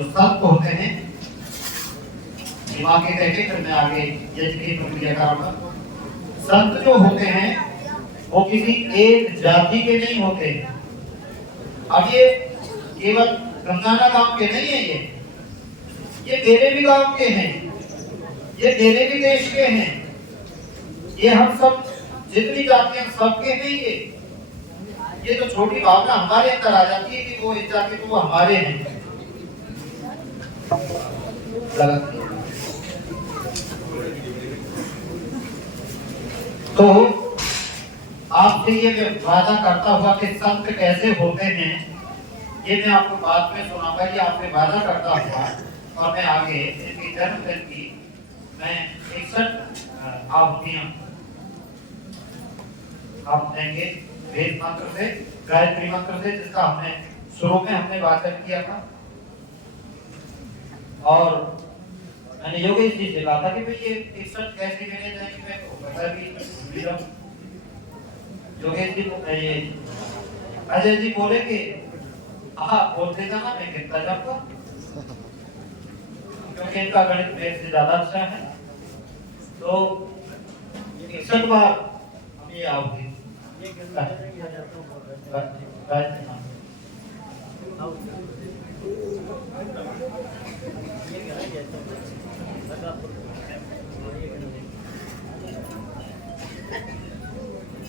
जो संत होते हैं, दिमाग के कह के फिर मैं आगे यज्ञ की प्रक्रिया करूंगा। संत जो होते हैं वो किसी एक जाति के नहीं होते। अब ये केवल गंगाना गांव के नहीं है, ये मेरे भी गांव के हैं, ये मेरे भी देश के हैं, ये हम सब जितनी जातियां सबके हैं। ये तो छोटी भावना हमारे अंदर आ जाती है कि वो इस जाति तो वो हमारे हैं। तो आपसे ये वादा करता हुआ कि संत कैसे होते हैं, ये मैं आपको बाद में सुनाऊंगा। ये आपसे वादा करता हुआ और मैं आगे इनकी जन्मदिन की मैं 61 आहुतियां आप देंगे वेद मंत्र से, गायत्री मंत्र से, जिसका हमने शुरू में हमने वाचन किया था। और मैंने योगेश जी से कहा था कि भाई ये 61 कैसे गिने जाएंगे, मैं तो बता भी योगेश जी अजय जी बोले कि आप बोलते जाना, मैं गिनता जाऊंगा, क्योंकि इनका गणित मेरे से ज्यादा अच्छा है। तो 61 बार हम ये आओगे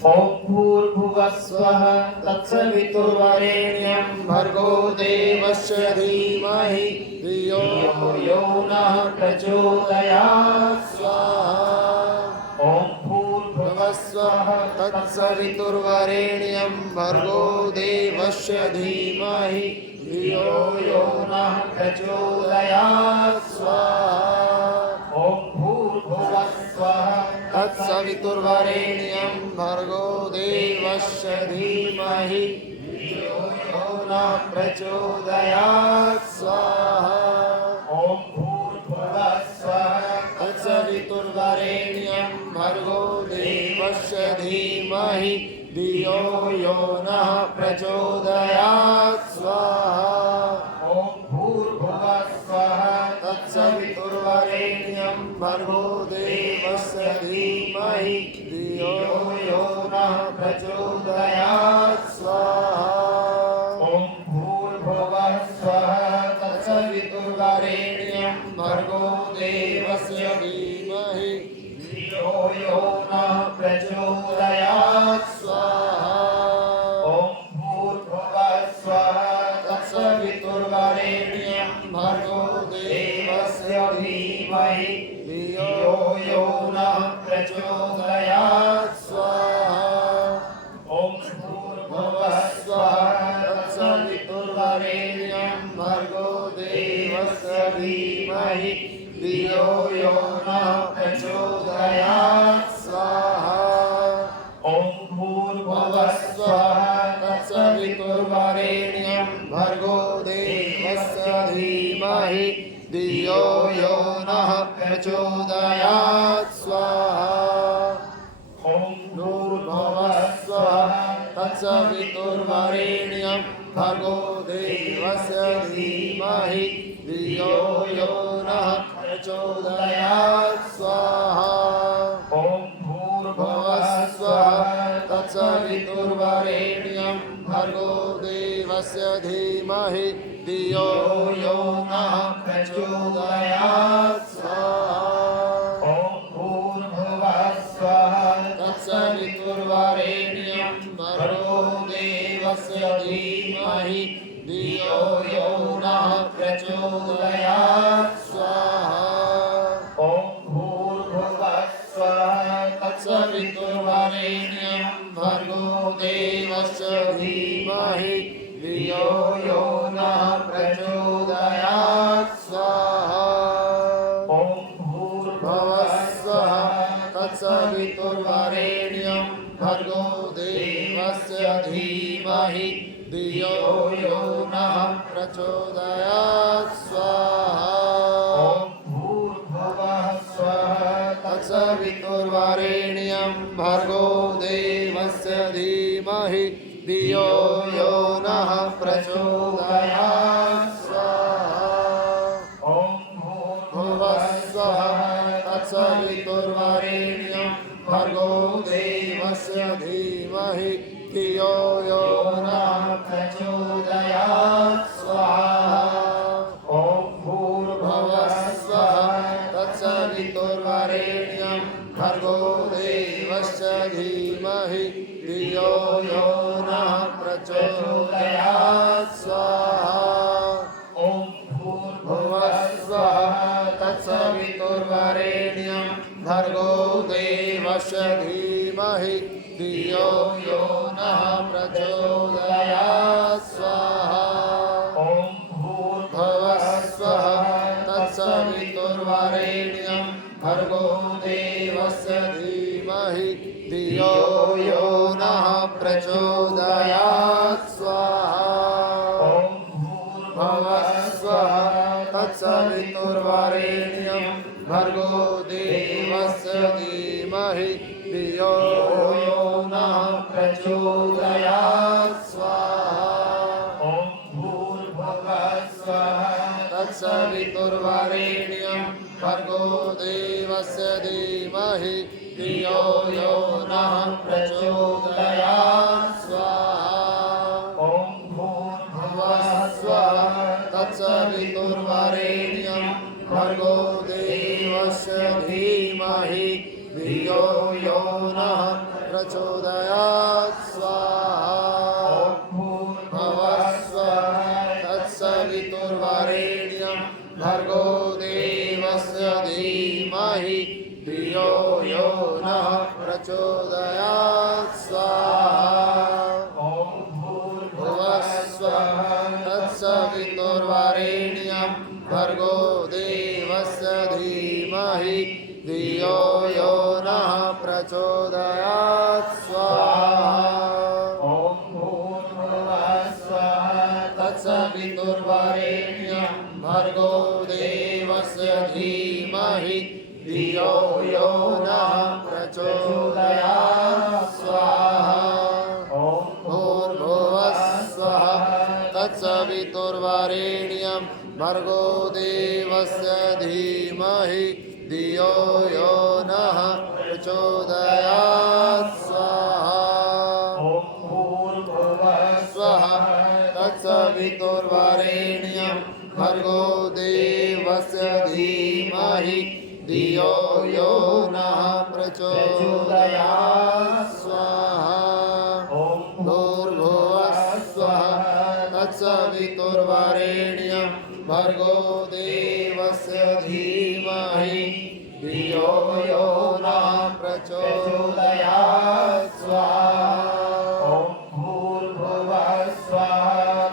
ओम भूर्भुवस्वः तत्सवितुर्वरेण्यं भर्गो देवस्य धीमहि धियो यो नः प्रचोदयात् स्वाहा। ओम भूर्भुवस्वः तत्सवितुर्वरेण्यं भर्गो देवस्य धीमहि धियो यो नः प्रचोदयात् स्वाहा। ओम भूर्भुवस्वः तत्सवितुर्वरेण्यं भर्गो देवस्य धीमहि धियो यो नः प्रचोदयात् स्वाहा। ओम भूर्भुवस्वः तत्सवितुर्वरेण्यं भर्गो देवस्य धीमहि धियो यो नः प्रचोदयात् स्वाहा। ओम भूर्भुवस्वः तत्सवितुर्वरेण्यं भर्गो देवस्य धीमहि धियो यो नः प्रचोदयात् स्वाहा। ओम भूर्भुवस्वः तत्सवितुर्वरेण्यं भर्गो देवस्य धीमहि धियो यो नः प्रचोदयात् स्वाहा। ओम भूर्भुवस्वः तत्सवितुर्वरेण्यं भर्गो देवस्य धीमहि धियो यो नः प्रचोदयात् स्वाहा। ओम भूर्भुवस्वः तत्सवितुर्वरेण्यं भर्गो देवस्य धीमहि धियो यो नः प्रचोदयात् स्वाहा। ओम भूर्भुवस्वः तत्सवितुर्वरेण्यं भर्गो देवस्य धीमहि धियो यो नः प्रचोदयात् स्वाहा। ओम भूर्भुवस्वः तत्सवितुर्वरेण्यं भर्गो देवस्य धीमहि धियो यो नः प्रचोदयात् स्वाहा। ओम भूर्भुवस्वः तत्सवितुर्वरेण्यं भर्गो देवस्य धीमहि धियो यो नः प्रचोदयात् स्वाहा। ओम भूर्भुवस्वः तत्सवितुर्वरेण्यं भर्गो देवस्य धीमहि धियो यो नः प्रचोदयात् स्वाहा। ओम भूर्भुवस्वः तत्सवितुर्वरेण्यं भर्गो देवस्य धीमहि धियो यो नः प्रचोदयात् स्वाहा। ओम भूर्भुवस्वः तत्सवितुर्वरेण्यं भर्गो देवस्य धीमहि धियो यो नः प्रचोदयात् स्वाहा। ओम भूर्भुवस्वः तत्सवितुर्वरेण्यं भर्गो देवस्य धीमहि धियो यो नः प्रचोदयात् स्वाहा। देवस्य धीमहि धियो यो नः प्रचोदयात् स्वाहा ॐ भूर्भुवः स्वः तत्सवितुर्वरेण्यं भर्गो देवस्य धीमहि धियो यो नः प्रचोदयात् स्वाहा ॐ भूर्भुवः स्वः तत्सवितुर्वरेण्यं भर्गो देवस्य धीमहि धियो यो नः प्रचोदयात् स्वाहा ॐ भूर्भुवः स्वः तत्सवितुर्वरेण्यं भर्गो देवस्य धीमहि धियो यो नः प्रचोदयात् स्वाहा ॐ भूर्भुवः स्वः तत्सवितुर्वरेण्यं भर्गो देवस्य धीमहि धियो यो नः प्रचोदयात् स्वाहा भूर्भुवः स्वः तत्सवितुर्वरेण्यं भर्गो देवस्य धीमहि धियो यो नः प्रचोदयात् स्वाहा ॐ भूर्भुवः स्वः तत्सवितुर्वरेण्यं भर्गो देवस्य धीमहि धियो यो नः प्रचोदयात् स्वाहा ॐ भूर्भुवः स्वः तत्सवितुर्वरेण्यं भर्गो देवस्य धीमहि धियो यो नः प्रचोदयात् स्वाहा भूर्भुवः स्वः तत्सवितुर्वरेण्यं भर्गो देवस्य धीमहि धियो यो नः प्रचोदयात् स्वाहा ॐ भूर्भुवः स्वः तत्सवितुर्वरेण्यं भर्गो देवस्य धीमहि धियो यो नः प्रचोदयात् स्वाहा भूर्भुवः स्वः तत्सवितुर्वरेण्यं भर्गो देवस्य धीमहि धियो यो नः प्रचोदयात् स्वाहा ॐ भूर्भुवः स्वः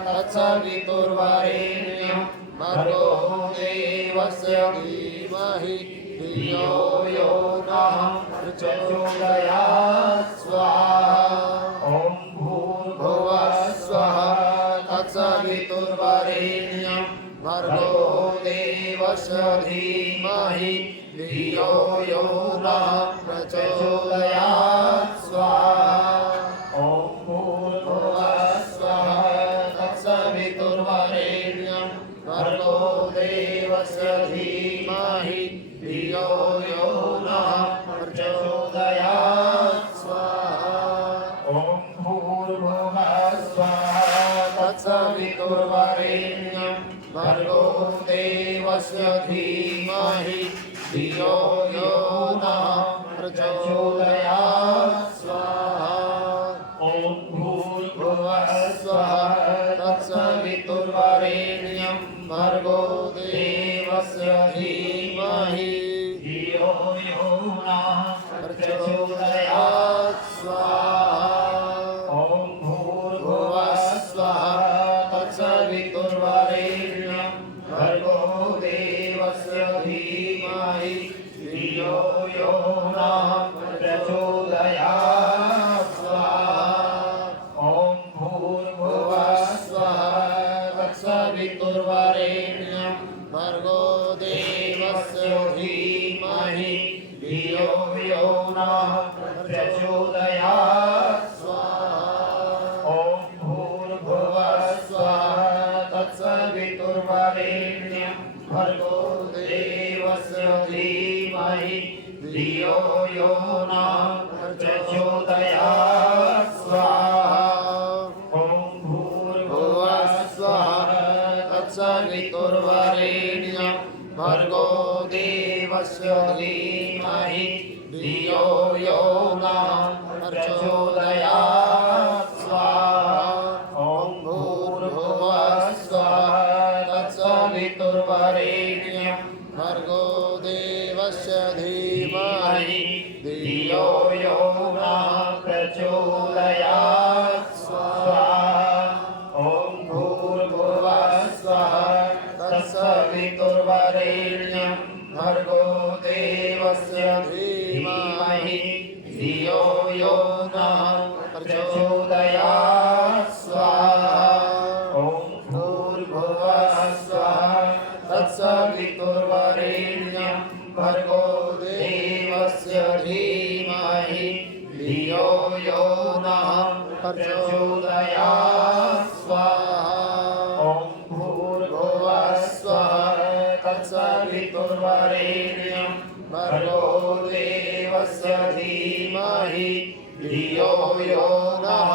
तत्सवितुर्वरेण्यं भर्गो देवस्य धीमहि धियो यो नः प्रचोदयात् स्वाहा ॐ भूर्भुवः भुवः स्वः तत्सवितुर्वरेण्यं भर्गो देवस्य धीमहि धियो यो नः प्रचोदयात् स्वाहा ॐ भूर्भुवः स्वः तत्सवितुर्वरेण्यं भर्गो देवस्य धीमहि धियो यो नः प्रचोदयात् स्वाहा ॐ भूर्भुवः स्वः तत्सवितुर्वरेण्यं भर्गो देवस्य धीमहि धियो यो नः प्रचोदयात् स्वाहा ॐ भूर्भुवः स्वः तत्सवितुर्वरेण्यं भर्गो देवस्य धीमहि धियो यो नः प्रचोदयात् स्वाहा ॐ भूर्भुवः भुवः स्वः तत्सवितुर्वरेण्यं भर्गो देवस्य धीमहि धियो यो नः प्रचोदयात् स्वाहा ॐ भूर्भुवः भुवः स्वः तत्सवितुर्वरेण्यं भर्गो देवस्य धीमहि धियो यो नः प्रचोदयात् स्वाहा ॐ भूर्भुवः स्वः तत्सवितुर्वरेण्यं भर्गो देवस्य धीमहि धियो यो नः प्रचोदयात् स्वाहा ॐ भूर्भुवः भुवः स्वः तत्सवितुर्वरेण्यं भर्गो देवस्य धीमहि धियो यो नः प्रचोदयात् स्वाहा ॐ भूर्भुवः स्वः तत्सवितुर्वरेण्यं भर्गो देवस्य धीमहि धियो धियो यो नः प्रचोदयात् स्वाहा ॐ भूर्भुवः स्वः तत्सवितुर्वरेण्यं भर्गो देवस्य धीमहि धियो यो नः प्रचोदयात् स्वाहा ॐ भूर्भुवः स्वः तत्सवितुर्वरेण्यं भर्गो देवस्य धीमहि धियो यो नः प्रचोदयात् स्वाहा ॐ भूर्भुवः स्वः तत्सवितुर्वरेण्यं भर्गो देवस्य धीमहि धियो यो नः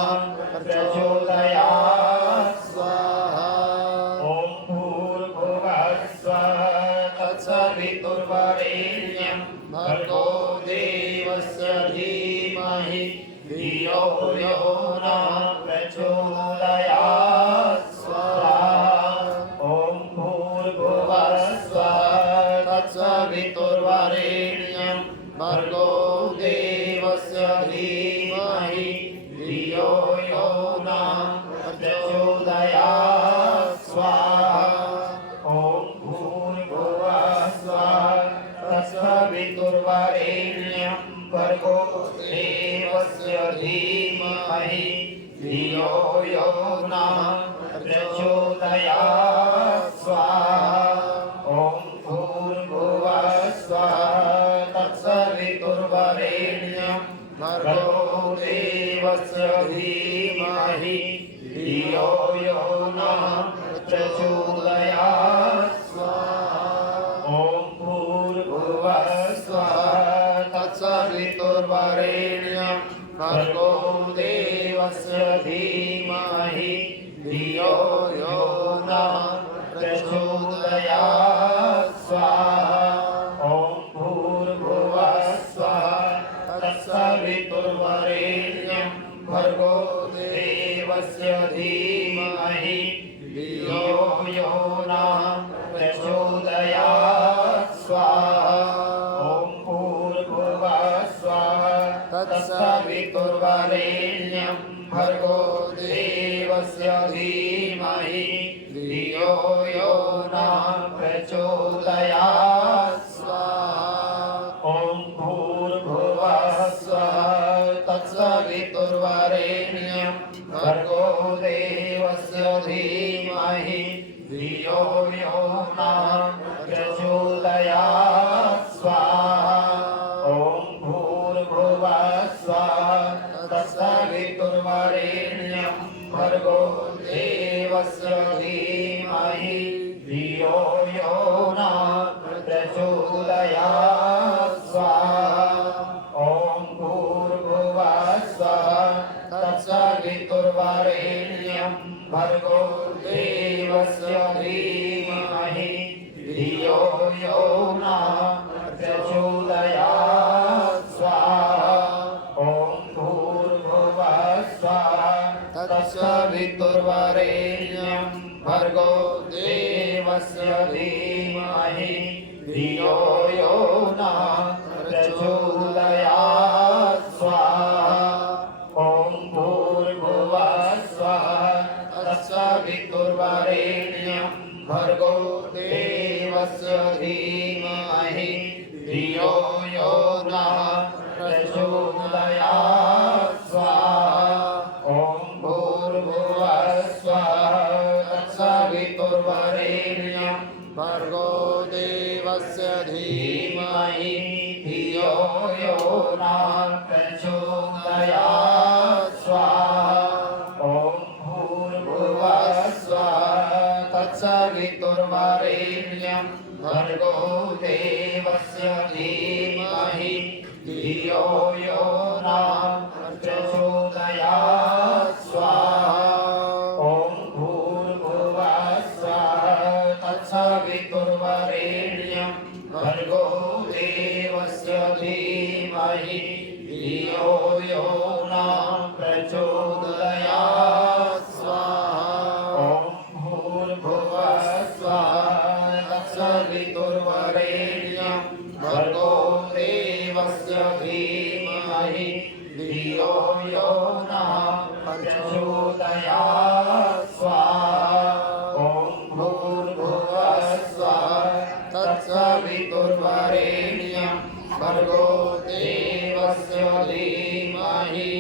प्रचोदयात् स्वाहा ॐ भूर्भुवः स्वः तत्सवितुर्वरेण्यं भर्गो देवस्य धीमहि धियो यो नः प्रचोदयात् स्वाहा ॐ भूर्भुवः स्वः तत्सवितुर्वरेण्यं भर्गो देवस्य धीमहि धियो यो नः प्रचोदयात् स्वाहा ॐ भूर्भुवः स्वः तत्सवितुर्वरेण्यं भर्गो देवस्य धीमहि धियो यो नः प्रचोदयात् स्वाहा ॐ भूर्भुवः स्वः तत्सवितुर्वरेण्यं भर्गो देवस्य धीमहि धियो यो नः प्रचोदयात् स्वाहा ॐ भूर्भुवः स्वः तत्सवितुर्वरेण्यं भर्गो देवस्य धीमहि धियो यो नः प्रचोदयात् स्वाहा ॐ भूर्भुवः स्वः तत्सवितुर्वरेण्यं भर्गो देवस्य धीमहि धियो यो नः प्रचोदयात् स्वाहा ॐ भूर्भुवः स्वः तत्सवितुर्वरेण्यं भर्गो देवस्य धीमहि धियो यो नः प्रचोदयात् स्वाहा ॐ भूर्भुवः स्वः तत्सवितुर्वरेण्यं भर्गो देवस्य धीमहि धियो यो नः प्रचोदयात् स्वाहा ॐ भूर्भुवः स्वः तत्सवितुर्वरेण्यं भर्गो देवस्य धीमहि धियो यो नः प्रचोदयात् स्वाहा ॐ भूर्भुवः स्वः तत्सवितुर्वरेण्यं भर्गो देवस्य धीमहि धियो यो नः प्रचोदयात् स्वाहा ॐ भूर्भुवः स्वः तत्सवितुर्वरेण्यं भर्गो देवस्य धीमहि धियो यो नः प्रचोदयात् स्वाहा ॐ भूर्भुवः स्वः तत्सवितुर्वरेण्यं भर्गो देवस्य धीमहि धियो यो नः प्रचोदयात् स्वाहा ॐ भूर्भुवः स्वः तत्सवितुर्वरेण्यं भर्गो देवस्य धीमहि धियो यो नः प्रचोदयात् स्वाहा ॐ भूर्भुवः स्वः तत्सवितुर्वरेण्यं भर्गो देवस्य धीमहि धियो यो नः प्रचोदयात् स्वाहा ॐ भूर्भुवः स्वः तत्सवितुर्वरेण्यं भर्गो देवस्य धीमहि धियो यो नः प्रचोदयात् स्वाहा ॐ भूर्भुवः स्वः तत्सवितुर्वरेण्यं भर्गो देवस्य धीमहि धियो यो नः प्रचोदयात् स्वाहा ॐ भूर्भुवः स्वः तत्सवितुर्वरेण्यं भर्गो देवस्य धीमहि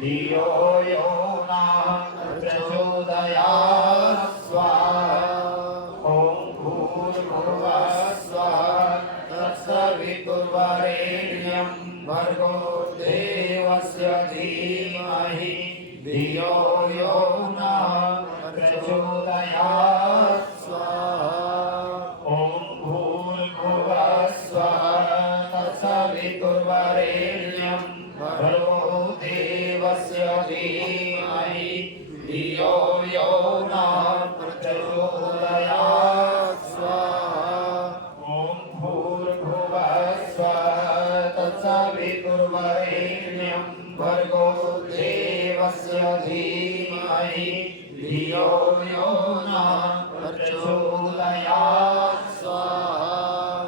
धियो यो नः प्रचोदयात् स्वाहा ॐ भूर्भुवः स्वः तत्सवितुर्वरेण्यं भर्गो देवस्य धीमहि धियो यो नः प्रचोदयात् स्वाहा ॐ भूर्भुवः स्वः तत्सवितुर्वरेण्यं भर्गो देवस्य धीमहि धियो यो नः प्रचोदयात् स्वाहा ॐ भूर्भुवः स्वः तत्सवितुर्वरेण्यं भर्गो देवस्य धीमहि धियो यो नः प्रचोदयात् स्वाहा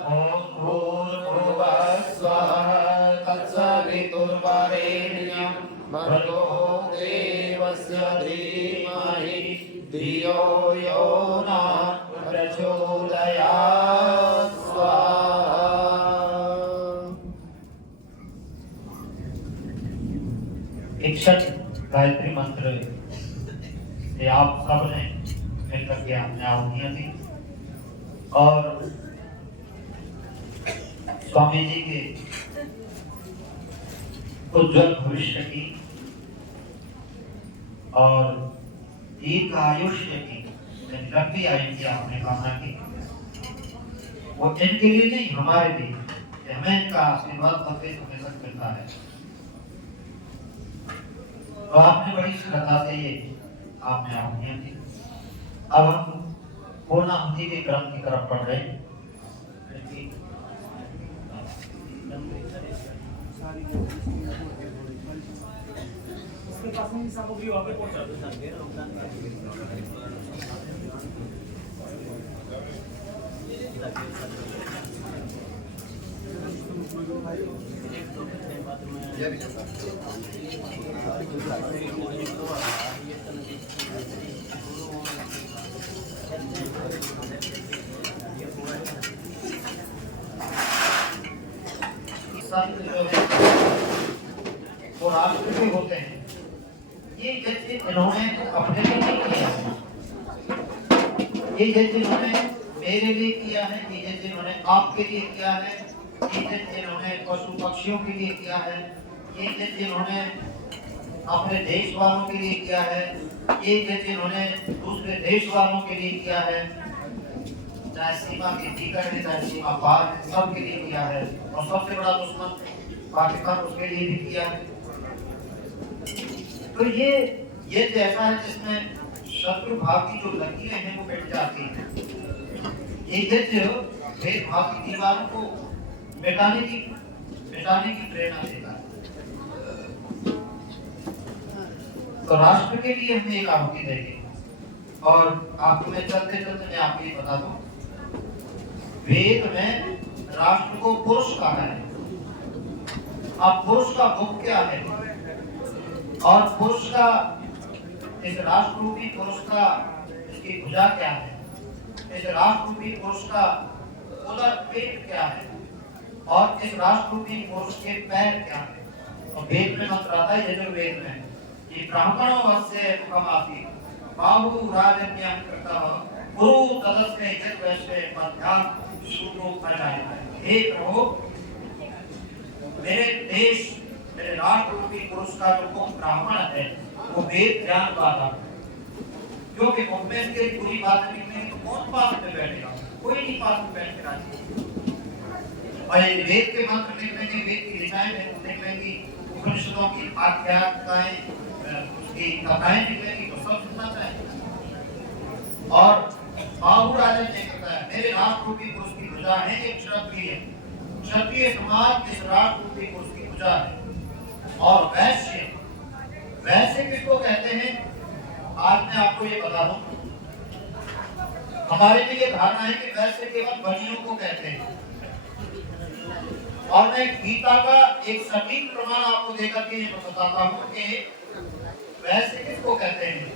ॐ भूर्भुवः स्वः तत्सवितुर्वरेण्यं भर्गो देवस्य धीमहि धियो यो नः प्रचोदयात् स्वाहा। इकसठ गायत्री मंत्र ये आप सब ने मिलकर के आपने आहुतियां दी और स्वामी जी के उज्जवल भविष्य की और दीर्घ आयुष्य की लंबी आयु की आपने कामना की। वो इनके लिए नहीं, हमारे लिए, कि हमें इनका आशीर्वाद भक्ति हमेशा मिलता है। तो आपने बड़ी श्रद्धा से ये आपने आहुतियां दी। अब हम पूर्णाहुति के क्रम की तरफ बढ़ रहे हैं। इसके पास में सामग्री आगे पहुंचा दो। संत जो है वो राष्ट्र के होते हैं। ये जैसे इन्होंने अपने लिए नहीं किया है, ये जैसे इन्होंने मेरे लिए किया है, ये जैसे इन्होंने आपके लिए किया है, ये जैसे इन्होंने पशु पक्षियों के लिए किया है, ये जैसे इन्होंने अपने देश वालों के लिए किया है, ये जैसे इन्होंने दूसरे देश वालों के लिए किया है, चाहे सीमा के भीतर है चाहे सीमा पार है, सबके लिए किया है। और सबसे बड़ा दुश्मन पाकिस्तान, उसके लिए भी किया है। तो ये ऐसा है जिसमें शत्रु भाव की जो लकीरें हैं वो मिट जाती हैं। ये भेदभाव की दीवारों को मिटाने की प्रेरणा देता है। तो राष्ट्र के लिए हम एक आहुति देंगे। और आपको मैं चलते मैं आपको ये बता दूं, वेद में राष्ट्र को पुरुष कहा है। अब पुरुष का मुख क्या है और पुरुष का, इस राष्ट्ररूपी पुरुष का इसकी भुजा क्या है, इस राष्ट्ररूपी पुरुष का उदर पेट क्या है और इस राष्ट्ररूपी पुरुष के पैर क्या है। तो वेद में मंत्र आता है यजुर्वेद में कि ब्राह्मणों वस्य मुखमासी बाहु राजन्यं कृतः गुरु तदस्य इज्जत वैश्य मध्याह्न शूद्रो फलाय। हे प्रभु, मेरे देश मेरे राष्ट्ररूपी पुरुष का जो मुख ब्राह्मण है वो वेद ज्ञान वाला, क्योंकि मुख में इसके बुरी बातें निकलेंगी तो कौन पास में बैठेगा, कोई नहीं पास में बैठ के राजी। और ये वेद के मंत्र निकलेंगे, वेद की ऋचाएं निकलेंगी, उपनिषदों की आध्यात्मिकाएं, उसकी कथाएं निकलेंगी तो सब सुनना चाहिए। और बाहु राजन ये कहता है मेरे राष्ट्ररूपी पुरुष की भुजा है एक क्षत्रिय, क्षत्रिय समाज इस राष्ट्ररूपी पुरुष की भुजा है। और वैश्य, वैश्य किसको कहते हैं आज मैं आपको ये बता दूं। हमारे लिए ये धारणा है कि वैश्य केवल बनियों को कहते हैं, और मैं गीता का एक सटीक प्रमाण आपको देकर के बताता हूँ कि वैश्य किसको कहते हैं।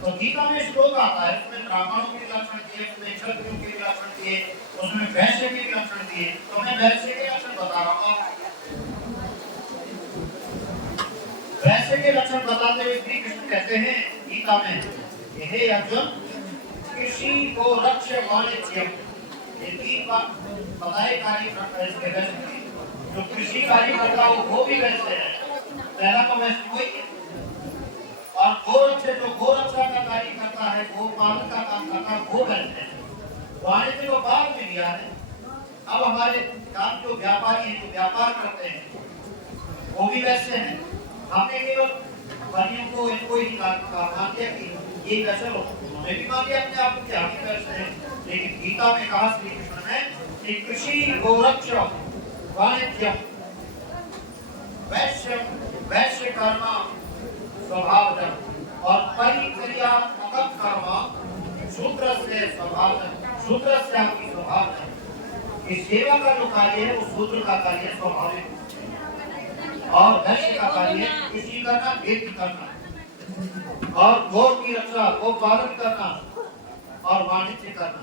तो गीता में श्लोक आता है, उसमें ब्राह्मणों के लक्षण दिए, उसमें क्षत्रियों के लक्षण दिए, उसमें वैश्य के लक्षण दिए। तो मैं वैश्य के लक्षण बता रहा हूँ। वैश्य के लक्षण बताते हुए श्री कृष्ण कहते हैं गीता में, हे अर्जुन, कृषि को रक्ष वाणिज्यम, ये तीन बात बताए कार्य इसके वैश्य की। जो कृषि कार्य करता हो वो भी वैश्य है, पहला तो वैश्य कोई है। और गोरक्षा, जो गोरक्षा का कार्य करता है, गोपालन का काम करता है, वो वैश्य है। वाणिज्य को बाद में लिया है। अब हमारे काम जो व्यापारी हैं, जो व्यापार करते हैं, वो भी वैश्य हैं। हमने केवल वाणियों को इनको ही मान दिया कि ये वैश्य हो, उन्होंने भी मान लिया अपने आप को कि हम ही वैश्य हैं। लेकिन गीता में कहा श्री कृष्ण ने कि कृषि गोरक्षा वाणिज्यम वैश्य वैश्य कर्म स्वभावजन और परिक्रियात्मक कर्म शूद्रस्य स्वभावजन, शूद्रस्य आपकी स्वभावजन। इस सेवा का जो कार्य है वो शूद्र का कार्य है, स्वाभाविक। और वैश्य का कार्य है कृषि करना, खेती करना, और गौ की रक्षा, गौ पालन करना और वाणिज्य करना,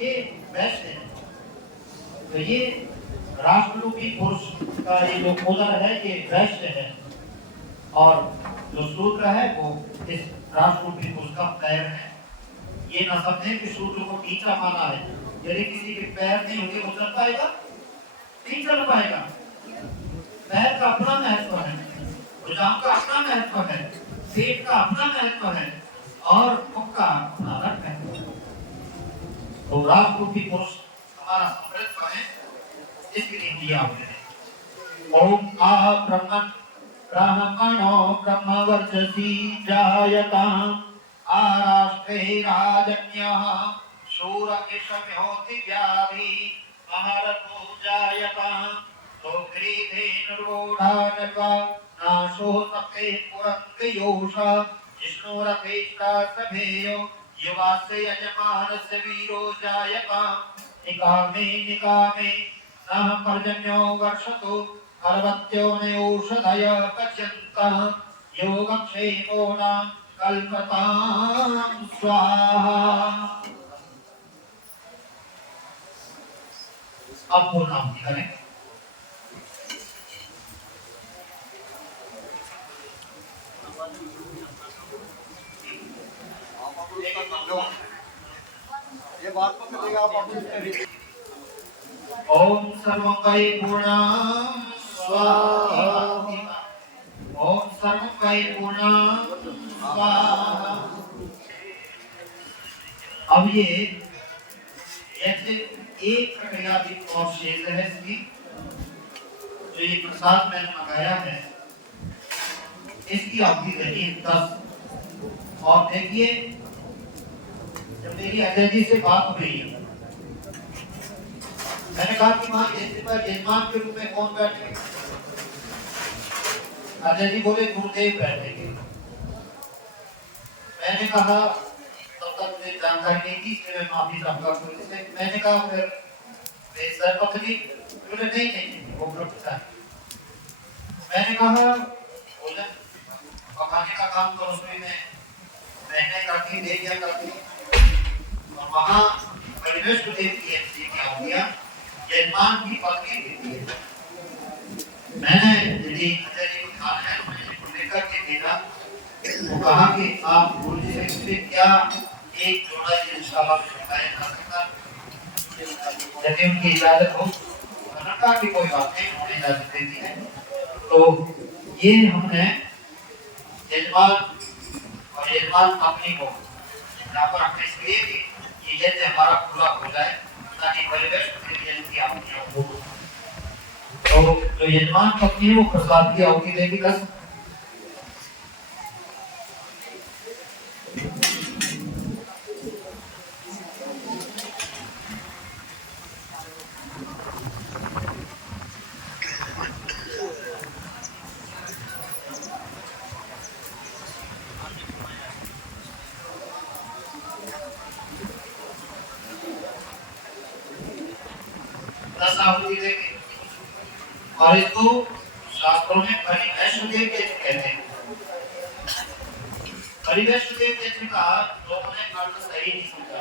ये वैश्य है। तो ये राष्ट्ररूपी पुरुष का ये जो उदर है ये वैश्य है, और जो शूद्र है वो इस राष्ट्ररूपी पुरुष का पैर है। ये ना समझे कि शूद्र को नीचा माना है। यदि किसी के पैर नहीं होंगे वो चल पाएगा? नहीं चल पाएगा। पैर का अपना महत्व है, भुजाओं का अपना महत्व है, पेट का अपना महत्व है, और मुख का अपना महत्व है। तो राष्ट्ररूपी पुरुष हमारा समृद्ध है, इसके लिए दिया हुआ है। ओम आ ब्रह्मण ब्राह्मणो ब्रह्मवर्चसी जायताम् आराष्ट्रे राजन्यः शूर इषम्योति व्याधि महारथो जायताम् सोग्रीधेनुर्वोढानर्वा नाशो सप्ते पुरन्त्रयोषा जिष्णुरथेष्टा सभेयो युवास्य यजमानस्य वीरो जायताम् निकामे निकामे नः पर्जन्यो वर्षतु पर्वत्यो नयोषधय पच्यन्तः योगक्षेमो न कल्पतां स्वाहा। अब पूर्णाहुति करें। ये बात तो करेगा आप ओम सर्वं वै पूर्णं स्वाहा। ओम सर्वं वै पूर्णं स्वाहा। अब ये ऐसे एक प्रक्रिया भी और शेष है इसकी, जो ये प्रसाद मैंने मंगाया है, इसकी अवधि रही 10। और देखिए, जब मेरी अजय जी से बात हुई, मैंने कहा कि वहां यजमान के रूप में कौन बैठे? अजय जी बोले गुरुदेव बैठेंगे। मैंने कहा तब तक मुझे जानकारी नहीं थी, इसलिए मैं माफी चाहूंगा। मैंने कहा फिर सरपत्नी बोले नहीं नहीं वो ग्रुप था। मैंने कहा बोले पकाने का काम तो रसोई में मैंने करती दे दिया करती, और वहाँ परिवेश को देखती है क्या हो गया, यजमान की पत्नी देती है। मैंने यदि अजय जी को ध्यान है तो मैंने इसको लेकर के देखा, वो कहा कि आप गुरु जी से पूछे क्या एक जोड़ा ये इंशाल्लाह छुड़ाया जा सकता, यदि उनकी इजाजत हो। मैंने कहा कि कोई बात नहीं, उन्होंने इजाजत दे दी है। तो ये हमने यजमान और यजमान पत्नी को यहाँ पर रखने के लिए कि ये यज्ञ हमारा पूरा हो जाए, ताकि परिवेश की आहुतियाँ हो। तो जो यजमान पत्नी है वो प्रसाद की आहुति देगी 10। आहुति देगी। और इसको शास्त्रों में परिवैश्वदेव के कहते हैं। परिवैश्वदेव के का लोगों ने अर्थ सही नहीं समझा।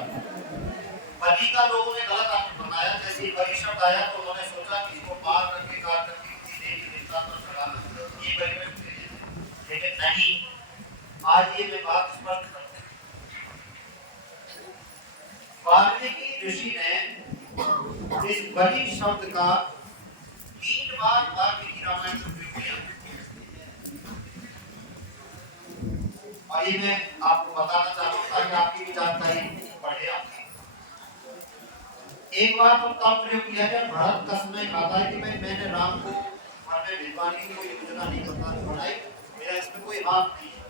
पति का लोगों ने गलत अर्थ बनाया। जैसे परि शब्द आया तो उन्होंने सोचा कि इसको पार करके काट करके किसी देवी देवता पर चढ़ाना, ये परिवैश्वदेव है। लेकिन नहीं, आज ये मैं बात स्पष्ट करता हूं। वाल्मीकि ऋषि ने इस बलि शब्द का 3 बार वाल्मीकि रामायण में प्रयोग किया। और ये मैं आपको बताना चाहता हूँ ताकि आपकी भी जानकारी बढ़े। आपकी एक बार तो तब प्रयोग किया जब भरत कसमें खाता है कि भाई मैंने राम को घर में भिजवाने की कोई योजना नहीं बनाई, मेरा इसमें कोई हाथ नहीं है।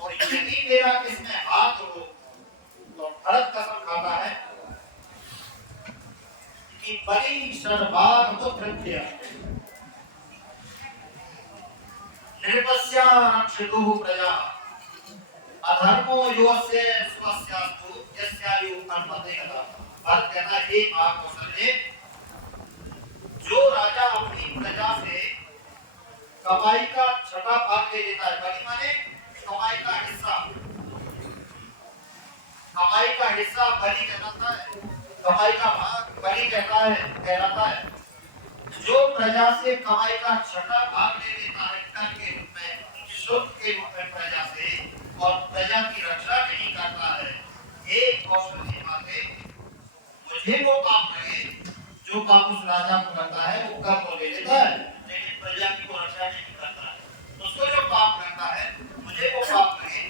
और यदि मेरा इसमें हाथ हो तो भरत कसम खाता है कि बलि सर्वाग तो कृत्य निर्पस्या रक्षितुः प्रजा अधर्मो योस्य स्वस्यास्तु यस्यायु अल्पते गता। भरत कहता है, एक बात को समझे, जो राजा अपनी प्रजा से कमाई का छठा भाग ले लेता है, बलि माने कमाई का हिस्सा, कमाई का हिस्सा बलि कहलाता है, कमाई का भाग बलि कहलाता है। जो प्रजा से कमाई का छठा भाग ले लेता है कर के रूप में, शुद्ध के रूप में प्रजा से, और प्रजा की रक्षा नहीं करता है, एक कौशल की बात है, मुझे वो पाप लगे जो पाप उस राजा को लगता है वो कर तो ले लेता है, लेकिन प्रजा की को रक्षा नहीं करता है। उसको जो पाप लगता है मुझे वो पाप लगे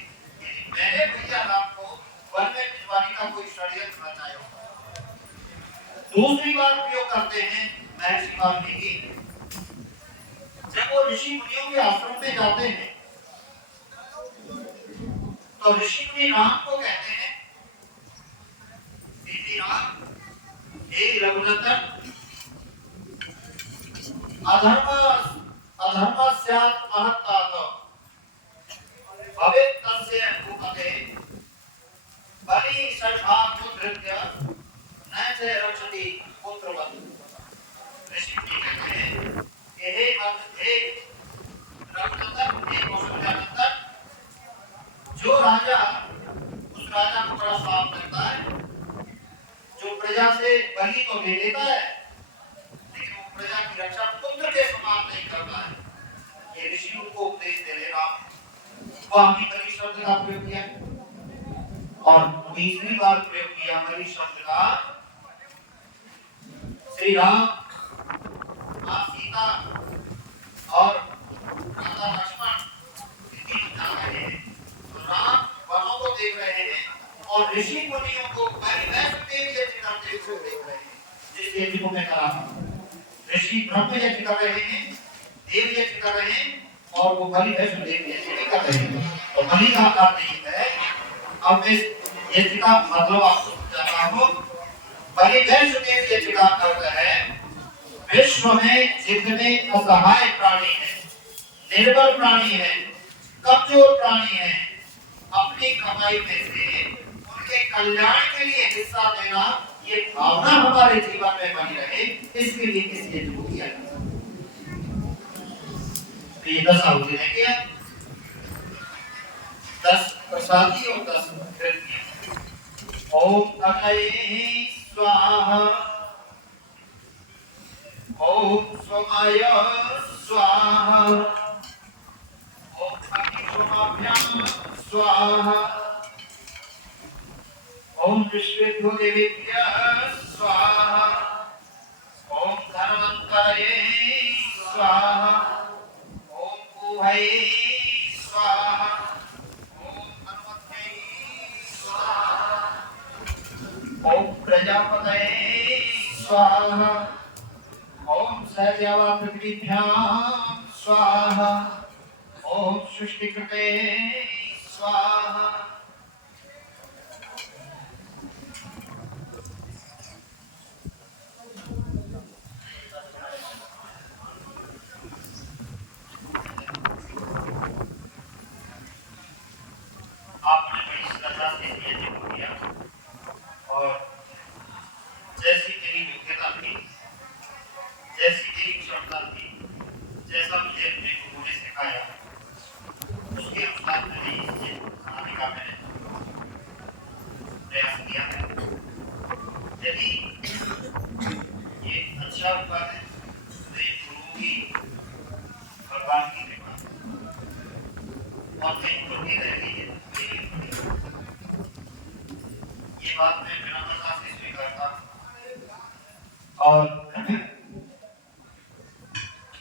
कि मैंने भैया राम को वन में भिजवाने का कोई षड्यंत्र रचाया होगा। दूसरी बार प्रयोग करते हैं महर्षि वाल्मीकि, जब वो ऋषि मुनियों के आश्रम में जाते हैं तो ऋषि मुनि राम को कहते हैं, दीदी राम, हे रघुनंदन, अधर्म स्यात् महत्तात भवेत् तस्य उपते बलि सर्वाभूतो धृत्य न च रक्षति पुत्रवत्। ऋषि मुनि कहते हैं कि हे रघुनंदन, हे कौशल्यानंदन, जो राजा उस राजा को बड़ा पाप लगता है, जो प्रजा से बलि तो ले लेता है लेकिन वो प्रजा की रक्षा पुत्र के समान नहीं करता है। ये ऋषि उनको उपदेश दे रहे राम। वाल्मीकि बलि शब्द का प्रयोग किया और तीसरी बार प्रयोग किया बलि शब्द का श्री राम, मां सीता और माता लक्ष्मण जा रहे हैं। तो राम वनों को देख रहे हैं और ऋषि मुनियों को परिवैश्वदेव यज्ञ करते हुए देख रहे हैं। जिस यज्ञ को मैं करा ऋषि ब्रह्म यज्ञ कर रहे हैं, देव यज्ञ कर रहे हैं, और वो परिवैश्वदेव यज्ञ भी कर रहे हैं। तो बलि का अर्थ नहीं है। अब इस यज्ञ का मतलब आपको समझाता हूं। परिवैश्वदेव यज्ञ का अर्थ है विश्व में जितने असहाय प्राणी हैं, निर्बल प्राणी हैं, कमजोर प्राणी हैं, अपनी कमाई में से उनके कल्याण के लिए हिस्सा देना, ये भावना हमारे जीवन में बनी रहे, इसके लिए इस यज्ञ को किया जाता है। तो ये 10 आहुति है क्या, 10 प्रसादी और 10 कृत्य। ओम अग्नये स्वाहा, ओम सोमाय स्वाहा, ओम अग्निशोमाभ्याम स्वाहा, ओम विश्वेभ्यो देवेभ्यः स्वाहा, ओम धन्वन्तरये स्वाहा, ओम पूहये स्वाहा, ओम हनुमते स्वाहा, ओम प्रजापतये स्वाहा, ओम सहदेवा पृथ्वीभ्यां स्वाहा, ओम सृष्टिकृते स्वाहा। आपने बड़ी श्रद्धा से यज्ञ किया और जैसी तेरी योग्यता थी, जैसी तेरी क्षमता अच्छा हुआ है तो ये गुरु की भगवान की कृपा और कहीं होती रहती है ये बात मैं विनम्रता से स्वीकारता हूं और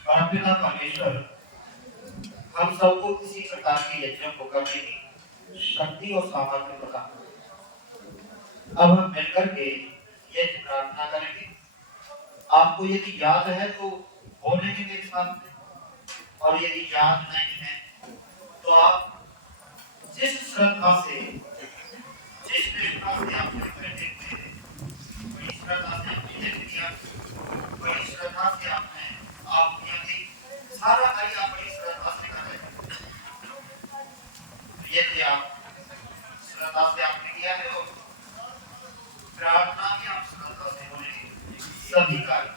परमपिता परमेश्वर हम सबको किसी प्रकार के यज्ञ को करने की शक्ति और सामर्थ्य प्रदान करें। अब हम मिलकर के यज्ञ प्रार्थना करेंगे। आपको यदि याद है तो बोलेंगे मेरे साथ में, और यदि याद नहीं है तो आप जिस श्रद्धा से जिस निष्ठा से आप देखते थे बड़ी श्रद्धा से आपने यज्ञ किया, बड़ी श्रद्धा से आपने आप यदि सारा कार्य आप बड़ी श्रद्धा से कर रहे हैं, यदि आप श्रद्धा से आपने किया है और प्रार्थना भी आप श्रद्धा से होने सभी कार्य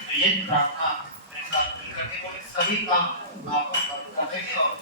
तो ये प्रार्थना मेरे साथ मिलकर के बोले सभी काम आप करेंगे और